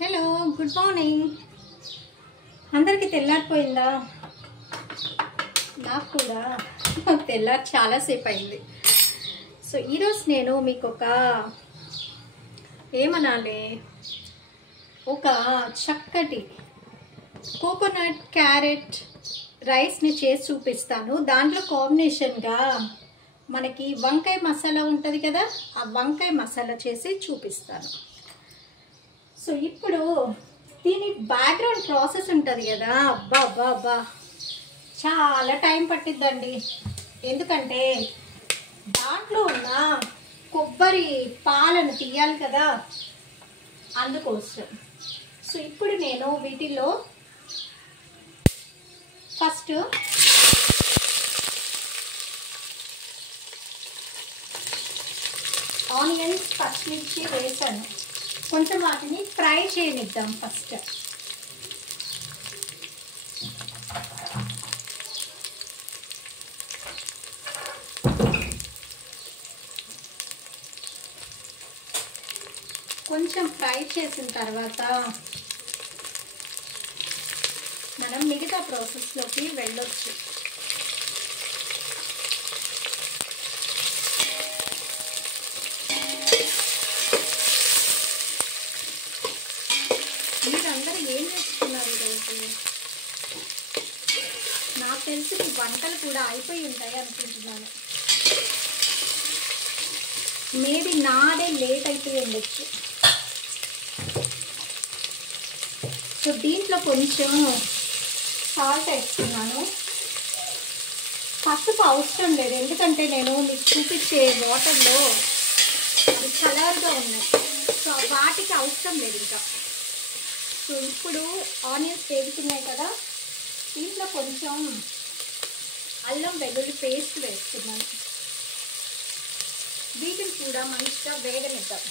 Hello good morning. అందరికీ తెల్లారిపోయిందా? నాకు కూడా తెల్లారి చాలాసేపు అయింది. సో ఈరోజు నేను మీకు ఒక చక్కటి కోకోనట్ క్యారెట్ రైస్ని చేసి చూపిస్తాను. దాంట్లో కాంబినేషన్గా మనకి వంకాయ మసాలా ఉంటుంది కదా, ఆ వంకాయ మసాలా చేసి చూపిస్తాను. సో ఇప్పుడు దీని బ్యాక్గ్రౌండ్ ప్రాసెస్ ఉంటుంది కదా, అబ్బా అబ్బా అబ్బా చాలా టైం పట్టిద్దండి. ఎందుకంటే దాంట్లో ఉన్న కొబ్బరి పాలను తీయాలి కదా, అందుకోసం. సో ఇప్పుడు నేను వీటిలో ఫస్ట్ ఆనియన్స్, పచ్చిమిర్చి వేసాను. కొంచెం వాటిని ఫ్రై చేయనిద్దాం ఫస్ట్. కొంచెం ఫ్రై చేసిన తర్వాత మనం మిగతా ప్రాసెస్లోకి వెళ్ళొచ్చు. మీరందరూ ఏం నేర్చుకున్నారు ఈరోజు? నాకు తెలిసి మీ వంటలు కూడా అయిపోయి ఉంటాయి అనుకుంటున్నాను. మేబీ నాదే లేట్ అయిపోయి ఉండొచ్చు. సో దీంట్లో కొంచెం సాల్ట్ వేస్తున్నాను. పసుపు అవసరం లేదు, ఎందుకంటే నేను మీకు చూపించే వాటర్లో అది కలర్గా ఉన్నాయి. సో వాటికి అవసరం లేదు ఇంకా. సో ఇప్పుడు ఆనియన్స్ వేగుతున్నాయి కదా, దీంట్లో కొంచెం అల్లం వెల్లుల్లి పేస్ట్ వేస్తున్నాను. వీటిని కూడా మంచిగా వేగనిద్దాం.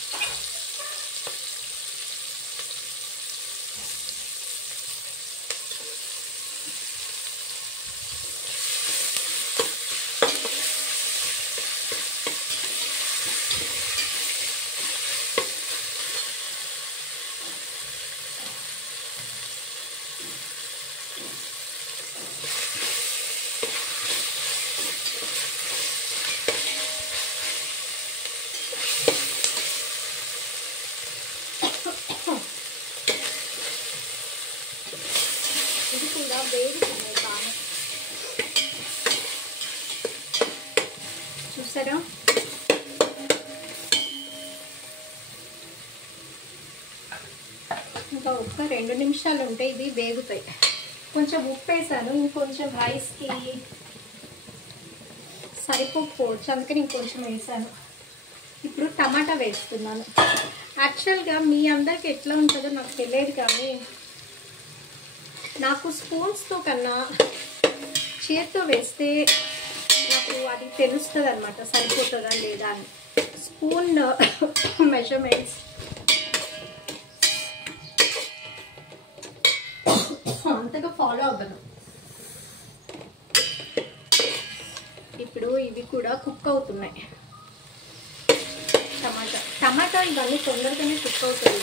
ఇది కూడా వేగుతున్నాయి బాగా, చూసారా? ఇంకా ఒక్క 2 నిమిషాలు ఉంటే ఇవి వేగుతాయి. కొంచెం ఉప్పు వేసాను, ఇంకొంచెం రైస్కి సరిపోకపోవచ్చు, అందుకని ఇంకొంచెం వేసాను. ఇప్పుడు టమాటా వేస్తున్నాను. యాక్చువల్గా మీ అందరికి ఎట్లా ఉంటుందో నాకు తెలియదు, కానీ నాకు స్పూన్స్తో కన్నా చేత్తో వేస్తే నాకు అది తెలుస్తుంది అనమాట, సరిపోతుందా లేదా అని. స్పూన్ మెజర్మెంట్స్ అంతగా ఫాలో అవ్వను. ఇప్పుడు ఇవి కూడా కుక్ అవుతున్నాయి. టమాటా ఇవన్నీ తొందరగానే కుక్ అవుతుంది.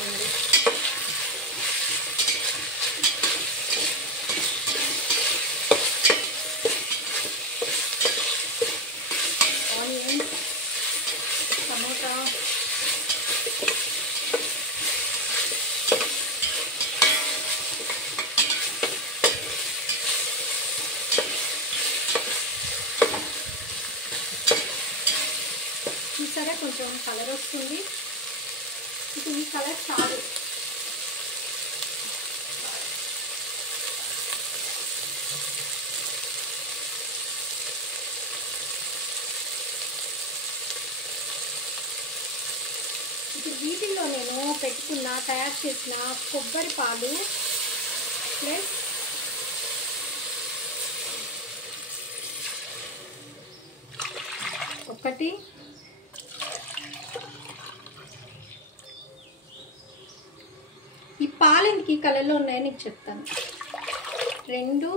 ఆనియన్స్, టమాటా, చూసారా కొంచెం కలర్ వస్తుంది. ఇప్పుడు ఈ కలర్ చాలు. ఇప్పుడు వీటిల్లో నేను తయారు చేసిన కొబ్బరి పాలు ప్లస్ ఒకటి, ఈ పాలు ఎందుకు ఈ కలర్లో ఉన్నాయని నీకు చెప్తాను. 2,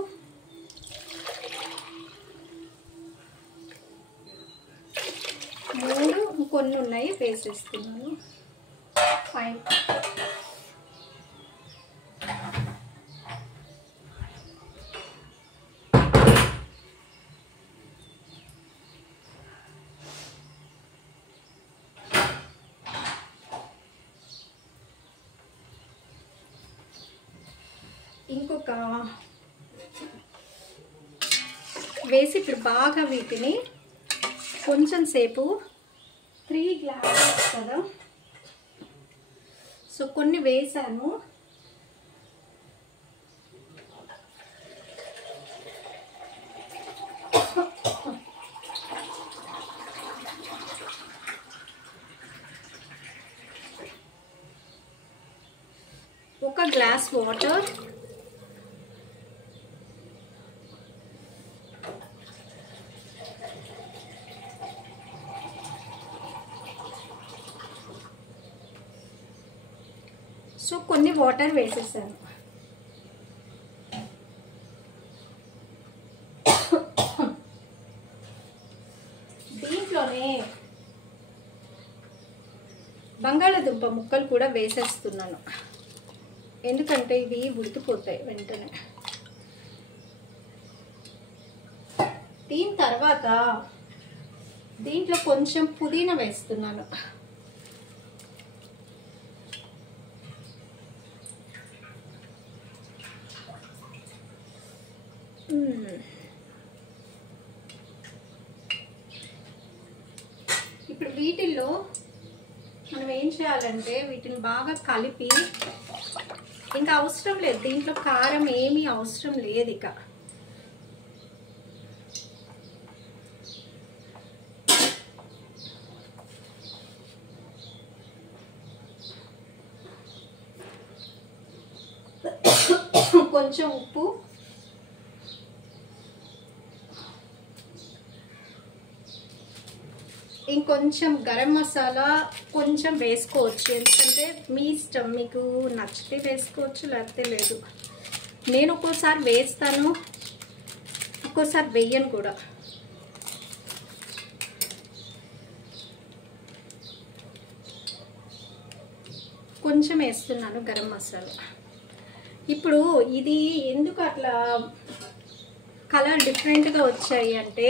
3 ఇంకొన్ని ఉన్నాయి వేసేస్తున్నాను. 5 ఇంకొక వేసి ఇప్పుడు బాగా వీటిని కొంచెం సేపు 3 గ్లాసెస్ కదా, సో కొన్ని వేసాను. ఒక గ్లాస్ వాటర్, సో కొన్ని వాటర్ వేసేసాను. దీంట్లోనే బంగాళాదుంప ముక్కలు కూడా వేసేస్తున్నాను, ఎందుకంటే ఇవి ఉడికిపోతాయి వెంటనే. దీని తర్వాత దీంట్లో కొంచెం పుదీనా వేస్తున్నాను. ఇప్పుడు వీటిల్లో మనం ఏం చేయాలంటే వీటిని బాగా కలిపి, ఇంకా అవసరం లేదు దీంట్లో కారం ఏమీ అవసరం లేదు ఇక. కొంచెం ఉప్పు, ఇంకొంచెం గరం మసాలా కొంచెం వేసుకోవచ్చు, ఎందుకంటే మీ ఇష్టం, మీకు నచ్చితే వేసుకోవచ్చు లేకపోతే లేదు. నేను ఒక్కోసారి వేస్తాను, ఒక్కోసారి వేయను కూడా. కొంచెం వేస్తున్నాను గరం మసాలా. ఇప్పుడు ఇది ఎందుకు అట్లా కలర్ డిఫరెంట్గా వచ్చాయి అంటే,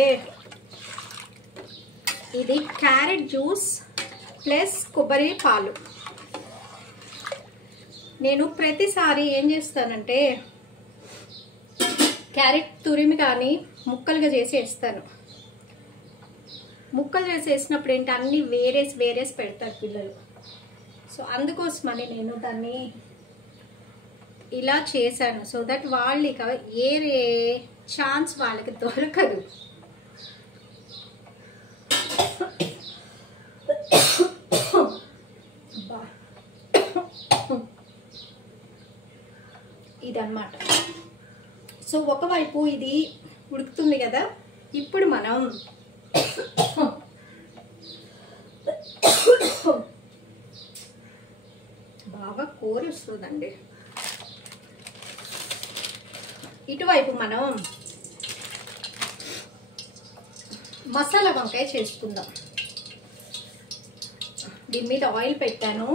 ఇది క్యారెట్ జ్యూస్ ప్లస్ కొబ్బరి పాలు. నేను ప్రతిసారి ఏం చేస్తానంటే క్యారెట్ తురిమి కానీ ముక్కలుగా చేసి వేస్తాను. ముక్కలు చేసి వేసినప్పుడు ఏంటి అన్నీ వేరేసి పెడతారు పిల్లలు. సో అందుకోసమని నేను దాన్ని ఇలా చేశాను, సో దట్ వాళ్ళు ఇక ఏ ఛాన్స్ వాళ్ళకి దొరకదు. ఇదన్నమాట. సో ఒకవైపు ఇది ఉడుకుతుంది కదా, ఇప్పుడు మనం బాగా కోరుస్తుందండి. ఇటువైపు మనం మసాలా వంకాయ చేసుకుందాం. దీని మీద ఆయిల్ పెట్టాను,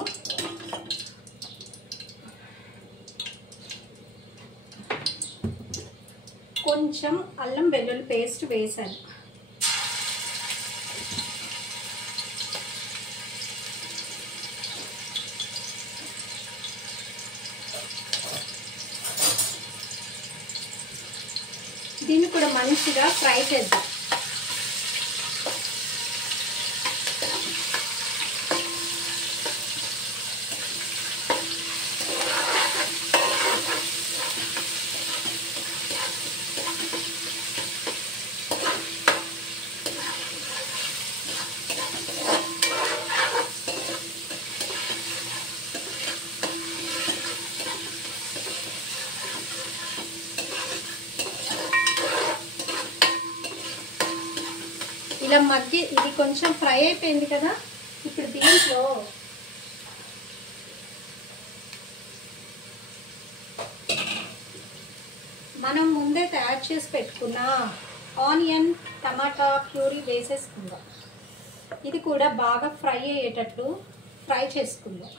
కొంచెం అల్లం వెల్లుల్లి పేస్ట్ వేసాను. దీన్ని కూడా మంచిగా ఫ్రై చేద్దాం. ఇలా ఇది కొంచెం ఫ్రై అయిపోయింది కదా, ఇప్పుడు దీంట్లో మనం ముందే తయారు చేసి పెట్టుకున్న ఆనియన్ టమాటా ప్యూరీ వేసేసుకుందాం. ఇది కూడా బాగా ఫ్రై అయ్యేటట్లు ఫ్రై చేసుకుందాం.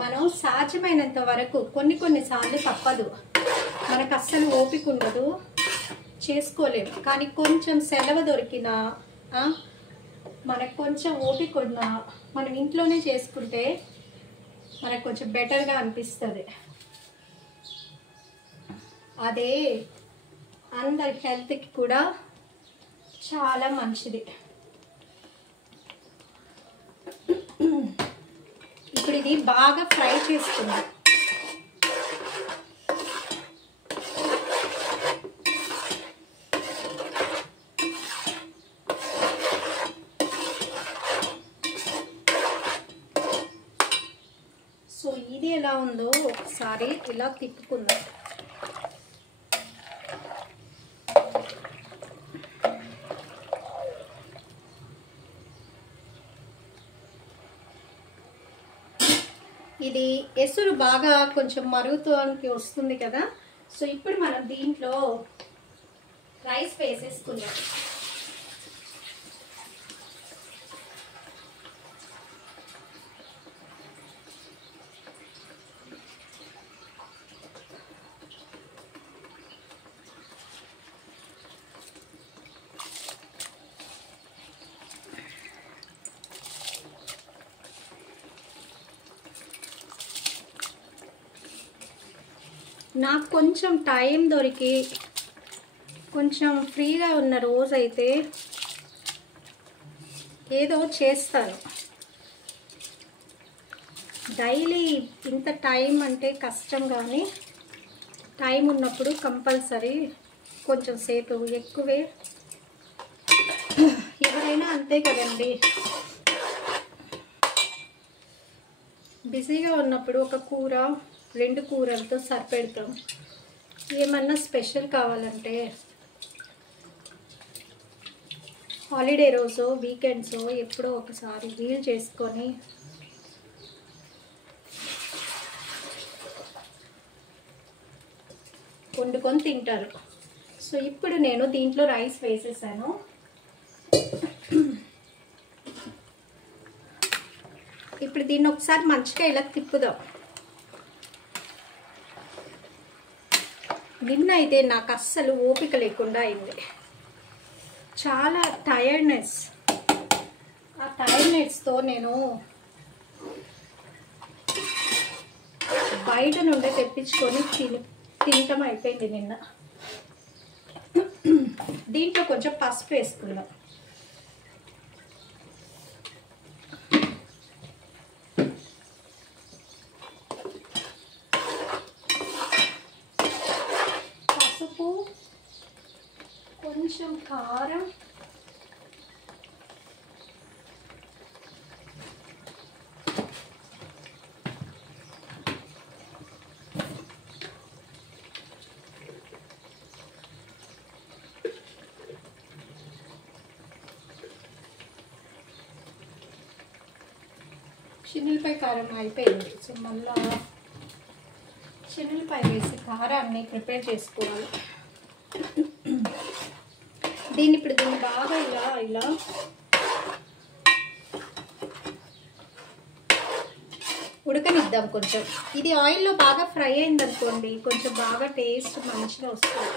మనం సాధ్యమైనంత వరకు కొన్నిసార్లు తప్పదు, మనకు అస్సలు ఓపిక ఉండదు, చేసుకోలేము. కానీ కొంచెం సెలవు దొరికినా మనకు కొంచెం ఓపిక ఉన్నా మనం ఇంట్లోనే చేసుకుంటే మనకు కొంచెం బెటర్గా అనిపిస్తుంది. అదే అందరి హెల్త్కి కూడా చాలా మంచిది. ఇప్పుడు ఇది బాగా ఫ్రై చేసుకుందాం. సో ఇది ఎలా ఉందో ఒకసారి ఇలా తిప్పుకుందాం. ఇది ఎసురు బాగా కొంచెం మరుగుతోనికి వస్తుంది కదా. సో ఇప్పుడు మనం దీంట్లో రైస్ వేసేసుకుందాం. నాకు కొంచెం టైం దొరికి కొంచెం ఫ్రీగా ఉన్న రోజైతే ఏదో చేస్తాను. డైలీ ఇంత టైం అంటే కష్టం, కానీ టైం ఉన్నప్పుడు కంపల్సరీ కొంచెం సేపు ఎక్కువే. ఎవరైనా అంతే కదండి, బిజీగా ఉన్నప్పుడు ఒక కూర 2 కూరలతో సరిపెడతాం. ఏమన్నా స్పెషల్ కావాలంటే హాలిడే రోజు వీకెండ్స్ ఎప్పుడో ఒకసారి వీల్ చేసుకొని వండుకొని తింటారు. సో ఇప్పుడు నేను దీంట్లో రైస్ వేసేసాను. ఇప్పుడు దీన్ని ఒకసారి మంచిగా ఇలా తిప్పుదాం. నిన్న అయితే నాకు అస్సలు ఓపిక లేకుండా అయింది, చాలా టైర్డ్నెస్. ఆ టైర్డ్నెస్తో నేను బయట నుండే తెప్పించుకొని తినటం అయిపోయింది నిన్న. దీంట్లో కొంచెం పసుపు వేసుకుందాం. పసుపు, కొంచెం కారం, చిన్నులపై కారం అయిపోయింది. సో మళ్ళా చిన్నులపై వేసి కారాన్ని ప్రిపేర్ చేసుకోవాలి. ఇప్పుడు దీన్ని బాగా ఇలా ఉడకనిద్దాం. కొంచెం ఇది ఆయిల్లో బాగా ఫ్రై అయింది అనుకోండి, కొంచెం బాగా టేస్ట్ మంచిగా వస్తుంది.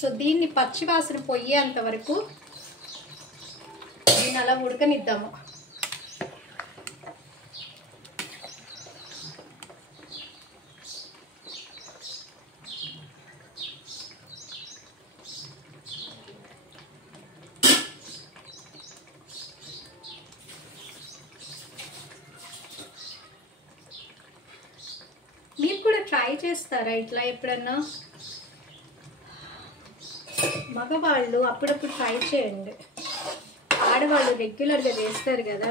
సో దీన్ని పచ్చివాసన పోయేంత వరకు దీన్ని అలా ఉడకనిద్దాము. మీరు కూడా ట్రై చేస్తారా ఇట్లా ఎప్పుడన్నా? మగవాళ్ళు అప్పుడప్పుడు ట్రై చేయండి. ఆడవాళ్ళు రెగ్యులర్గా చేస్తారు కదా,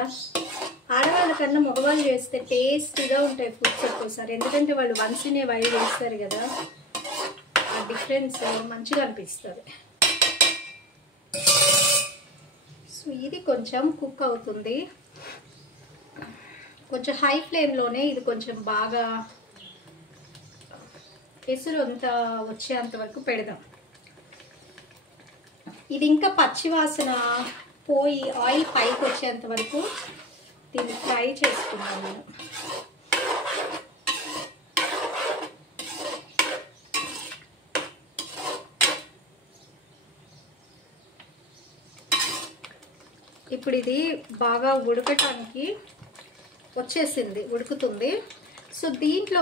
ఆడవాళ్ళ కన్నా మగవాళ్ళు చేస్తే టేస్టీగా ఉంటాయి ఫుడ్స్ ఒక్కోసారి. ఎందుకంటే వాళ్ళు వన్స్ ఇన్ ఏ వైల్ చేస్తారు కదా, ఆ డిఫరెన్స్ మంచిగా అనిపిస్తుంది. సో ఇది కొంచెం కుక్ అవుతుంది, కొంచెం హై ఫ్లేమ్లోనే ఇది కొంచెం బాగా ఎసురు అంతా వచ్చేంత వరకు పెడదాం. ఇది ఇంకా పచ్చివాసన పోయి ఆయిల్ పైకి వచ్చేంత వరకు దీన్ని ఫ్రై చేసుకున్నాను నేను. ఇప్పుడు ఇది బాగా ఉడకటానికి వచ్చేసింది, ఉడుకుతుంది. సో దీంట్లో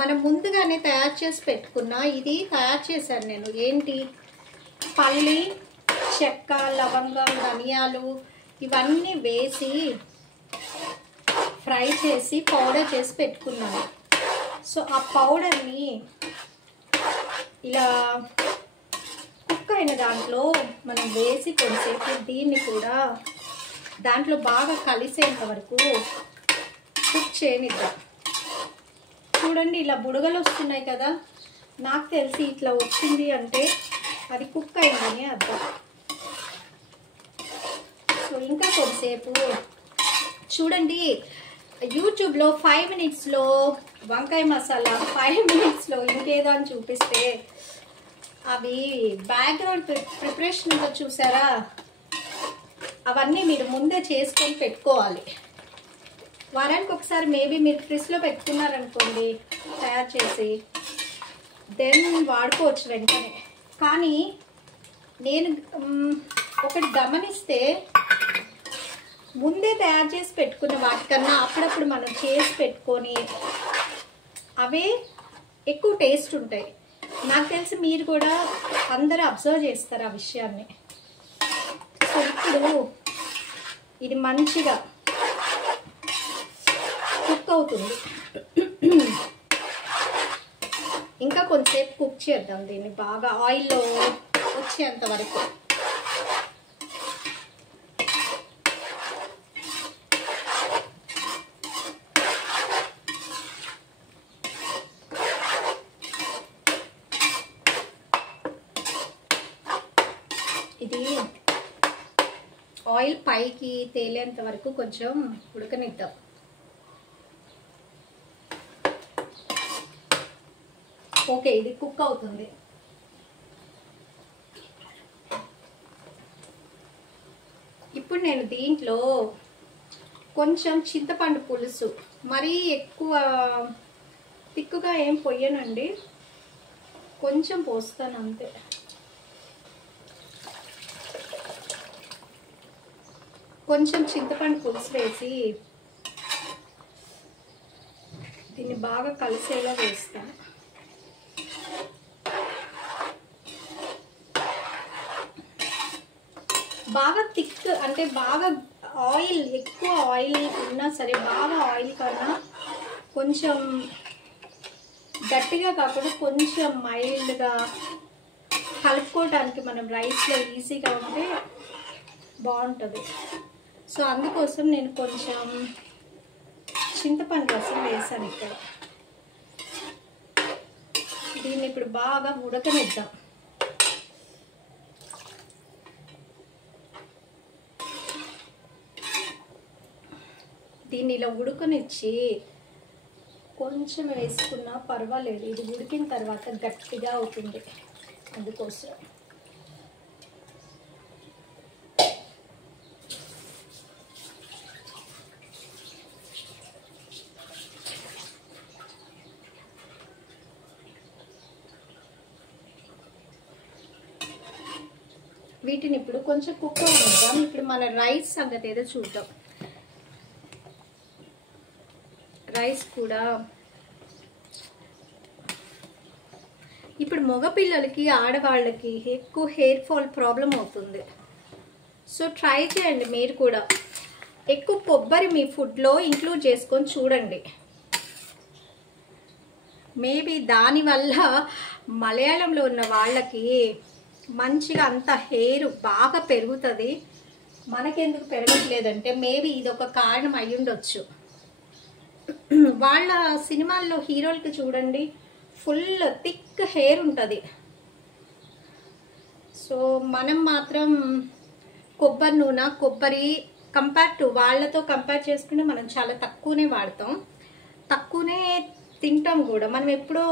మనం ముందుగానే తయారు చేసి పెట్టుకున్న ఇది తయారు చేశాను నేను. ఏంటి, పల్లి, చెక్క, లవంగం, ధనియాలు ఇవన్నీ వేసి ఫ్రై చేసి పౌడర్ చేసి పెట్టుకున్నాను. సో ఆ పౌడర్ని ఇలా కుక్ అయిన దాంట్లో మనం వేసి కొంచెంసేపు దీన్ని కూడా దాంట్లో బాగా కలిసేంత వరకు కుక్ చేయనిద్దాం. చూడండి ఇలా బుడగలు వస్తున్నాయి కదా, నాకు తెలిసి ఇట్లా వచ్చింది అంటే అది కుక్ అయిందని అర్థం. సో ఇంకా కొంతసేపు చూడంండి. యూట్యూబ్లో 5 minutesలో వంకాయ మసాలా, 5 minutesలో ఇంకేదో అని చూపిస్తే అవి బ్యాక్గ్రౌండ్ ప్రిపరేషన్ ఉందో చూసారా, అవన్నీ మీరు ముందే చేసుకొని పెట్టుకోవాలి. వారానికి ఒకసారి మేబీ మీరు ఫ్రిడ్జ్లో పెట్టుకున్నారనుకోండి తయారు చేసి, దెన్ వాడుకోవచ్చు వెంటనే. కానీ నేను ఒకటి గమనిస్తే, ముందే తయారు చేసి పెట్టుకున్న వాటికన్నా అప్పుడప్పుడు మనం చేసి పెట్టుకొని అవే ఎక్కువ టేస్ట్ ఉంటాయి. నాకు తెలిసి మీరు కూడా అందరూ అబ్జర్వ్ చేస్తారు ఆ విషయాన్ని. సో ఇప్పుడు ఇది మంచిగా కుక్ అవుతుంది. ఇంకా కొంచెంసేపు కుక్ చేద్దాం దీన్ని బాగా ఆయిల్లో వచ్చేంత వరకు. ఇది ఆయిల్ పైకి తేలేంత వరకు కొంచెం ఉడకనిద్దాం. ఓకే, ఇది కుక్ అవుతుంది. ఇప్పుడు నేను దీంట్లో కొంచెం చింతపండు పులుసు, మరీ ఎక్కువ తిక్కుగా ఏం పొయ్యనండి, కొంచెం పోస్తాను అంతే. కొంచెం చింతపండు పులుసు వేసి దీన్ని బాగా కలిసేలా వేస్తాను. బాగా థిక్ అంటే బాగా ఆయిల్, ఎక్కువ ఆయిల్ ఉన్నా సరే, బాగా ఆయిల్ కన్నా కొంచెం గట్టిగా కాకుండా కొంచెం మైల్డ్గా కలుపుకోవడానికి మనం రైస్లో ఈజీగా ఉంటే బాగుంటుంది. సో అందుకోసం నేను కొంచెం చింతపండు రసం వేసాను ఇక్కడ. దీన్ని ఇప్పుడు బాగా ఉడకనిద్దాం. దీన్ని ఇలా ఉడకనిచ్చి కొంచెం వేసుకున్నా పర్వాలేదు, ఇది ఉడికిన తర్వాత గట్టిగా అవుతుంది. అందుకోసం వీటిని ఇప్పుడు కొంచెం కుక్ అవుతాం. ఇప్పుడు మన రైస్ సంగతి ఏదో చూద్దాం. రైస్ కూడా ఇప్పుడు మగపిల్లలకి, ఆడవాళ్ళకి ఎక్కువ హెయిర్ ఫాల్ ప్రాబ్లం అవుతుంది. సో ట్రై చేయండి మీరు కూడా. ఎక్కువ కొబ్బరి మీ ఫుడ్లో ఇంక్లూడ్ చేసుకొని చూడండి. మేబీ దానివల్ల మలయాళంలో ఉన్న వాళ్ళకి మంచిగా అంత హెయిర్ బాగా పెరుగుతుంది. మనకెందుకు పెరగట్లేదంటే మేబీ ఇది ఒక కారణం అయి ఉండొచ్చు. వాళ్ళ సినిమాల్లో హీరోలకి చూడండి, ఫుల్ థిక్ హెయిర్ ఉంటుంది. సో మనం మాత్రం కొబ్బరి నూనె, కొబ్బరి వాళ్ళతో కంపేర్ చేసుకుంటే మనం చాలా తక్కువనే వాడతాం, తక్కువనే తింటాం కూడా. మనం ఎప్పుడో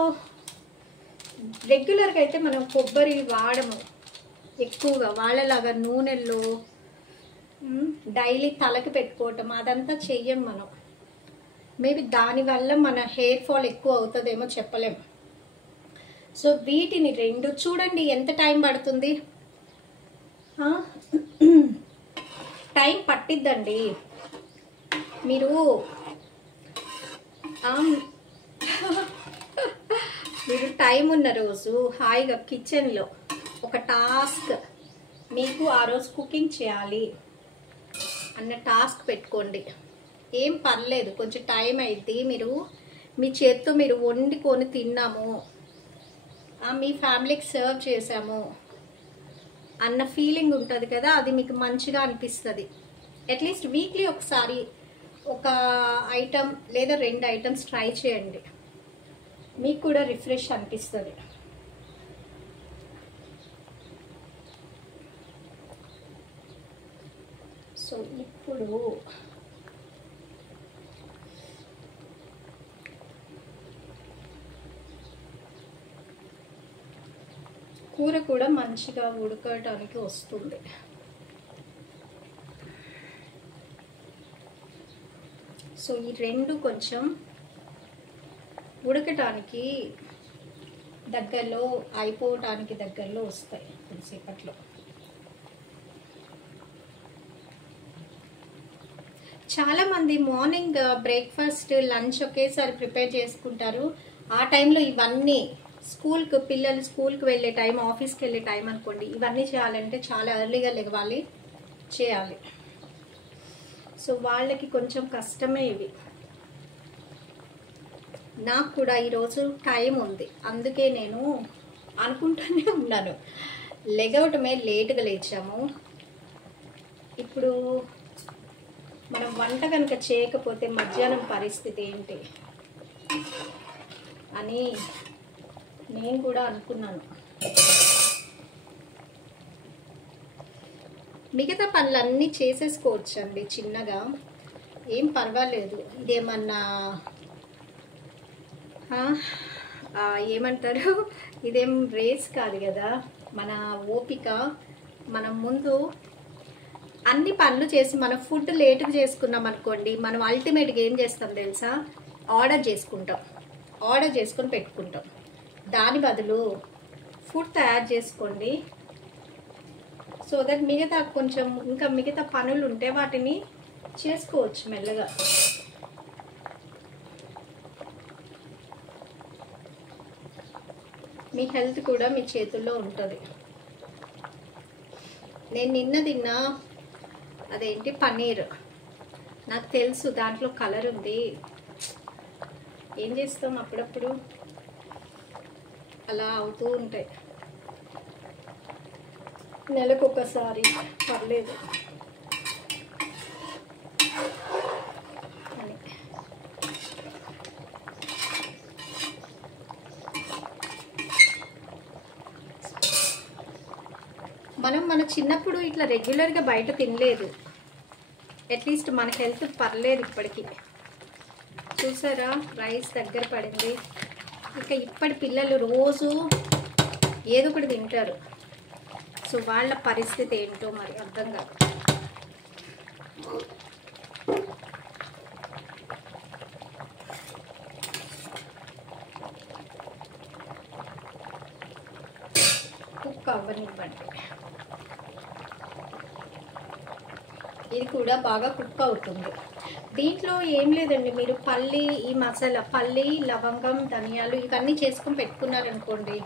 రెగ్యులర్గా అయితే మనం కొబ్బరి వాడము ఎక్కువగా, వాళ్ళలాగా నూనెల్లో డైలీ తలకి పెట్టుకోవటం అదంతా చెయ్యం మనం. మేబీ దానివల్ల మన హెయిర్ ఫాల్ ఎక్కువ అవుతుందేమో చెప్పలేం. సో వీటిని రెండు చూడండి ఎంత టైం పడుతుంది. టైం పట్టిద్దండి. మీరు మీరు టైం ఉన్న రోజు హాయిగా కిచెన్లో ఒక టాస్క్, మీకు ఆ రోజు కుకింగ్ చేయాలి అన్న టాస్క్ పెట్టుకోండి. ఏం పర్లేదు, కొంచెం టైం అయితే మీరు మీ చేత్తో మీరు వండుకొని తిన్నాము, మీ ఫ్యామిలీకి సర్వ్ చేసాము అన్న ఫీలింగ్ ఉంటుంది కదా, అది మీకు మంచిగా అనిపిస్తుంది. అట్లీస్ట్ వీక్లీ ఒకసారి ఒక ఐటమ్ లేదా 2 ఐటమ్స్ ట్రై చేయండి, మీకు కూడా రిఫ్రెష్ అనిపిస్తుంది. సో ఇప్పుడు కూర కూడా మంచిగా ఉడకడానికి వస్తుంది. సో ఈ రెండు కొంచెం ఉడకటానికి దగ్గరలో అయిపోవటానికి దగ్గరలో వస్తాయి కొద్దిసేపట్లో. చాలామంది మార్నింగ్ బ్రేక్ఫాస్ట్ లంచ్ ఒకేసారి ప్రిపేర్ చేసుకుంటారు. ఆ టైంలో ఇవన్నీ పిల్లలు స్కూల్కి వెళ్ళే టైం, ఆఫీస్కి వెళ్ళే టైం అనుకోండి, ఇవన్నీ చేయాలంటే చాలా ఎర్లీగా లెగవాలి, చేయాలి. సో వాళ్ళకి కొంచెం కష్టమే ఇవి. నాకు కూడా ఈరోజు టైం ఉంది, అందుకే నేను అనుకుంటూనే ఉన్నాను. లెగవటమే లేటుగా లేచాము. ఇప్పుడు మనం వంట కనుక చేయకపోతే మధ్యాహ్నం పరిస్థితి ఏంటి అని నేను కూడా అనుకున్నాను. మిగతా పనులన్నీ చేసేసుకోవచ్చు అండి చిన్నగా, ఏం పర్వాలేదు. ఇదేమన్నా ఏమంటారు, ఇదేం రేస్ కాదు కదా, మన ఓపిక. మనం ముందు అన్ని పనులు చేసి మన ఫుడ్ లేటుగా చేసుకున్నాం అనుకోండి, మనం అల్టిమేట్గా ఏం చేస్తాం తెలుసా, ఆర్డర్ చేసుకొని పెట్టుకుంటాం. దాని బదులు ఫుడ్ తయారు చేసుకోండి. సో దట్ మిగతా కొంచెం ఇంకా మిగతా పనులు ఉంటే వాటిని చేసుకోవచ్చు మెల్లగా. మీ హెల్త్ కూడా మీ చేతుల్లో ఉంటుంది. నేను నిన్న తిన్నా అదేంటి పన్నీర్, నాకు తెలుసు దాంట్లో కలర్ ఉంది. ఏం చేస్తాం, అప్పుడప్పుడు అలా అవుతూ ఉంటాయి. నెలకు ఒకసారి పర్లేదు అని. మన చిన్నప్పుడు ఇట్లా రెగ్యులర్గా బయట తినలేదు. అట్లీస్ట్ మన హెల్త్ పర్లేదు ఇప్పటికీ. చూసారా రైస్ దగ్గర పడింది. ఇక ఇప్పటి పిల్లలు రోజు ఏదో ఒకటి తింటారు. సో వాళ్ళ పరిస్థితి ఏంటో మరి అర్థం కాదు. కుక్ అవ్వనివ్వండి. ఇది కూడా బాగా కుక్ అవుతుంది. దీంట్లో ఏం లేదండి, మీరు ఈ మసాలా పల్లి, లవంగం, ధనియాలు ఇవన్నీ చేసుకొని పెట్టుకున్నారనుకోండి,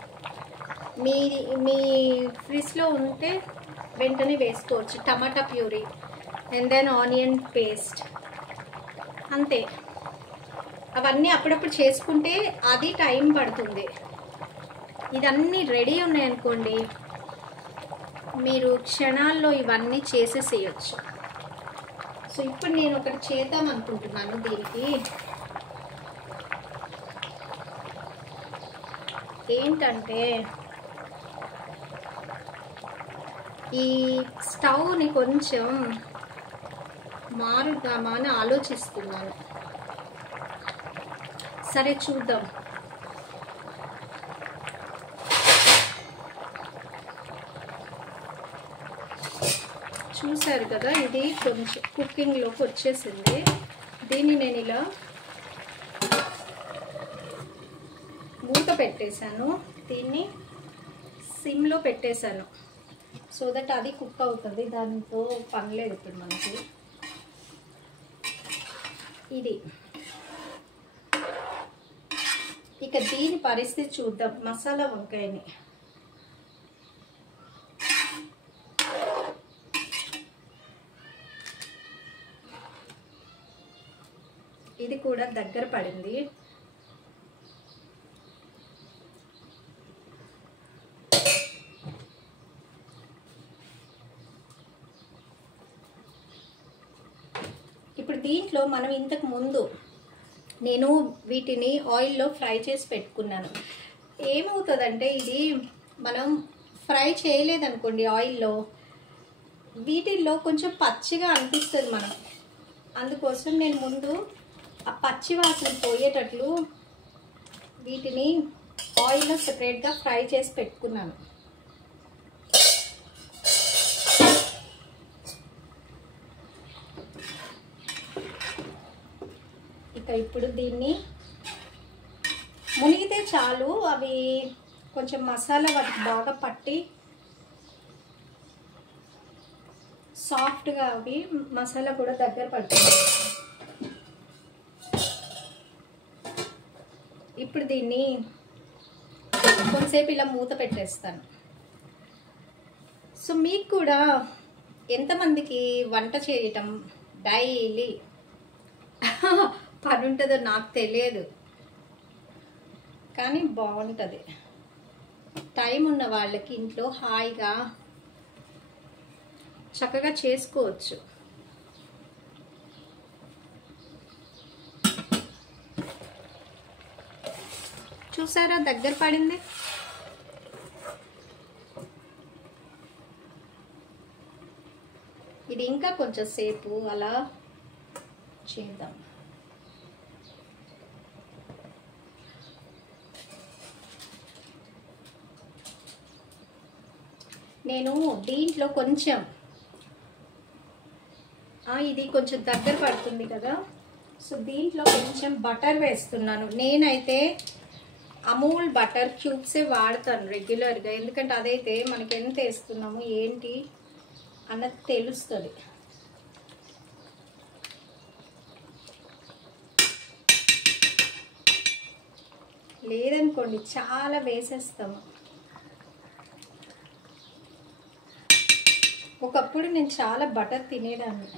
మీ ఫ్రిడ్జ్లో ఉంటే వెంటనే వేసుకోవచ్చు. Tomato puree and then onion paste, అంతే. అవన్నీ అప్పుడప్పుడు చేసుకుంటే అది టైం పడుతుంది. ఇదన్నీ రెడీ ఉన్నాయనుకోండి, మీరు క్షణాల్లో ఇవన్నీ చేసేసేయచ్చు. సో ఇప్పుడు నేను ఒకటి చేద్దాం అనుకుంటున్నాను. దీనికి ఏంటంటే, ఈ స్టవ్ని కొంచెం మారుద్దామా అని ఆలోచిస్తున్నాను. సరే చూద్దాం. చూసారు కదా, ఇది కొంచెం కుకింగ్లోకి వచ్చేసింది. దీన్ని నేను ఇలా మూత పెట్టేశాను, దీన్ని సిమ్లో పెట్టేశాను. సో దట్ అది కుక్ అవుతుంది, దాంతో పని లేదు ఇప్పుడు మనకి. ఇది ఇక దీని పరిస్థితి చూద్దాం. మసాలా వంకాయని ఇది కూడా దగ్గర పడింది. ఇప్పుడు దీంట్లో మనం ఇంతకు ముందు నేను వీటిని ఆయిల్లో ఫ్రై చేసి పెట్టుకున్నాను. ఏమవుతుందంటే ఇది మనం ఫ్రై చేయలేదనుకోండి ఆయిల్లో, వీటిల్లో కొంచెం పచ్చిగా అనిపిస్తుంది మనం. అందుకోసం నేను ముందు ఆ పచ్చి వాసన పోయేటట్లు వీటిని ఆయిల్లో సెపరేట్గా ఫ్రై చేసి పెట్టుకున్నాను. ఇక ఇప్పుడు దీన్ని మునిగితే చాలు, అవి కొంచెం మసాలా వాటికి బాగా పట్టి సాఫ్ట్గా అవి మసాలా కూడా దగ్గర పడుతుంది. ఇప్పుడు దీన్ని కొంతసేపు ఇలా మూత పెట్టేస్తాను. సో మీకు కూడా ఎంతమందికి వంట చేయటం డైలీ పని ఉంటుందో నాకు తెలియదు, కానీ బాగుంటుంది. టైం ఉన్న వాళ్ళకి ఇంట్లో హాయిగా చక్కగా చేసుకోవచ్చు. చూసారా దగ్గర పడింది. ఇది ఇంకా కొంచెం సేపు అలా చేద్దాం. నేను దీంట్లో కొంచెం ఇది కొంచెం దగ్గర పడుతుంది కదా, సో దీంట్లో కొంచెం బటర్ వేస్తున్నాను. నేనైతే అమూల్ బటర్ క్యూబ్సే వాడతాను రెగ్యులర్గా, ఎందుకంటే అదైతే మనకి ఎంత వేస్తున్నాము ఏంటి అన్నది తెలుస్తుంది. లేదనుకోండి చాలా వేసేస్తాము. ఒకప్పుడు నేను చాలా బటర్ తినేదాన్ని.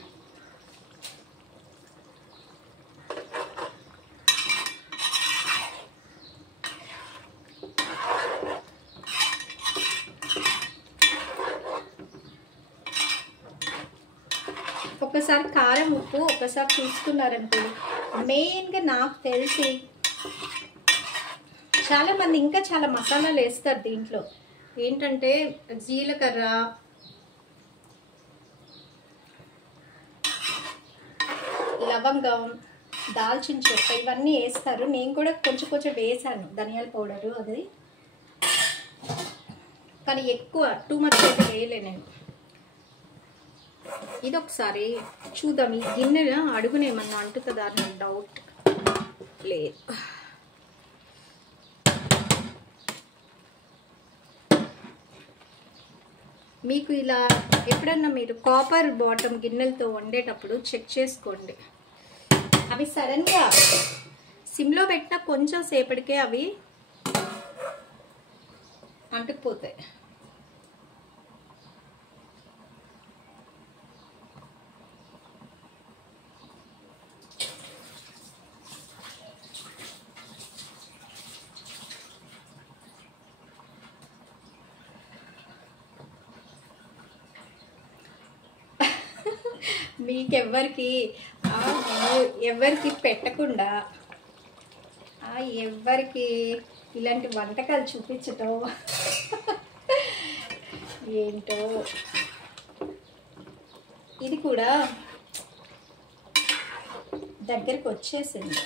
ఒకసారి కారం ఉప్పు ఒకసారి చూసుకున్నారనుకోండి. మెయిన్గా నాకు తెలిసి చాలామంది ఇంకా చాలా మసాలాలు వేస్తారు దీంట్లో. ఏంటంటే జీలకర్ర, లవంగం, దాల్చిన చెక్క ఇవన్నీ వేస్తారు. నేను కూడా కొంచెం కొంచెం వేసాను ధనియాల పౌడరు అది, కానీ ఎక్కువ టూ మచ్ అయితే వేయలే నేను. ఇది ఒకసారి చూద్దాం. ఈ గిన్నె అడుగునేమన్నా అంటుతుందా అని డౌట్ లేదు. మీకు ఇలా ఎప్పుడన్నా మీరు కాపర్ బాటమ్ గిన్నెలతో వండేటప్పుడు చెక్ చేసుకోండి. అవి సడన్గా సిమ్లో పెట్టిన కొంచెం సేపటికే అవి అంటుకుపోతాయి. మీకెవ్వరికి ఎవరికి పెట్టకుండా ఎవరికి ఇలాంటి వంటకాలు చూపించటం ఏంటో. ఇది కూడా దగ్గరికి వచ్చేసింది.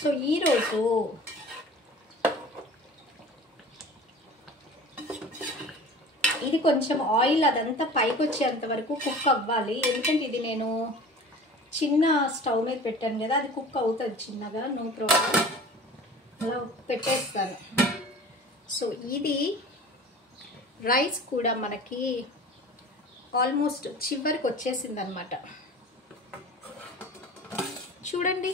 సో ఈరోజు ఇది కొంచెం ఆయిల్ అదంతా పైకి వచ్చేంత వరకు కుక్ అవ్వాలి. ఎందుకంటే ఇది నేను చిన్న స్టవ్ మీద పెట్టాను కదా, అది కుక్ అవుతుంది చిన్నగా, నో ప్రాబ్లం. అలా పెట్టేస్తాను. సో ఇది రైస్ కూడా మనకి ఆల్మోస్ట్ చివరికి వచ్చేసింది అనమాట. చూడండి,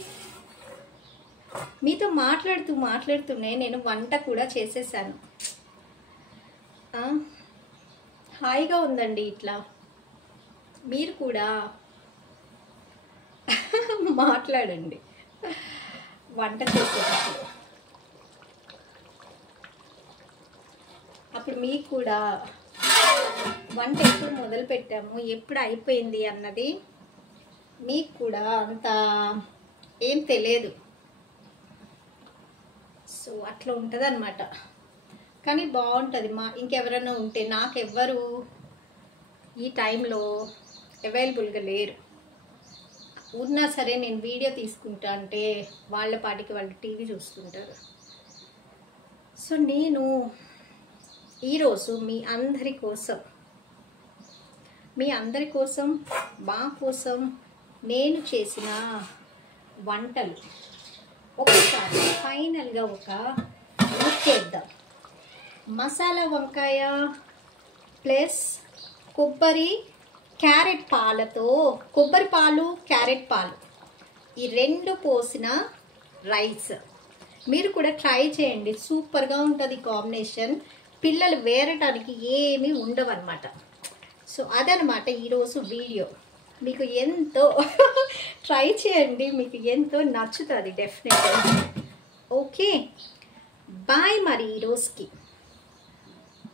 మీతో మాట్లాడుతూనే నేను వంట కూడా చేసేసాను. హాయిగా ఉందండి. ఇట్లా మీరు కూడా మాట్లాడండి వంట చేసేటప్పుడు. అప్పుడు మీకు కూడా వంట ఎప్పుడు మొదలు పెట్టాము, ఎప్పుడు అయిపోయింది అన్నది మీకు కూడా అంత ఏం తెలియదు. సో అట్లా ఉంటుంది అన్నమాట. కానీ బాగుంటుంది. ఇంకెవరైనా ఉంటే, నాకెవ్వరు ఈ టైంలో అవైలబుల్గా లేరు. ఉన్నా సరే నేను వీడియో తీసుకుంటా అంటే వాళ్ళ పాటికి వాళ్ళు టీవీ చూసుకుంటారు. సో నేను ఈరోజు మీ అందరి కోసం మా కోసం నేను చేసిన వంటలు ఒకసారి ఫైనల్గా ఒక ముక్కేద్దాం. మసాలా వంకాయ ప్లస్ కొబ్బరి క్యారెట్ పాలతో, కొబ్బరి పాలు క్యారెట్ పాలు ఈ రెండు పోసిన రైస్ మీరు కూడా ట్రై చేయండి. సూపర్గా ఉంటుంది కాంబినేషన్. పిల్లలు వేరటానికి ఏమీ ఉండవన్నమాట. సో అదనమాట ఈరోజు వీడియో. మీకు ఎంతో ట్రై చేయండి, మీకు ఎంతో నచ్చుతుంది డెఫినెట్గా. ఓకే, బాయ్ మరి ఈరోజుకి.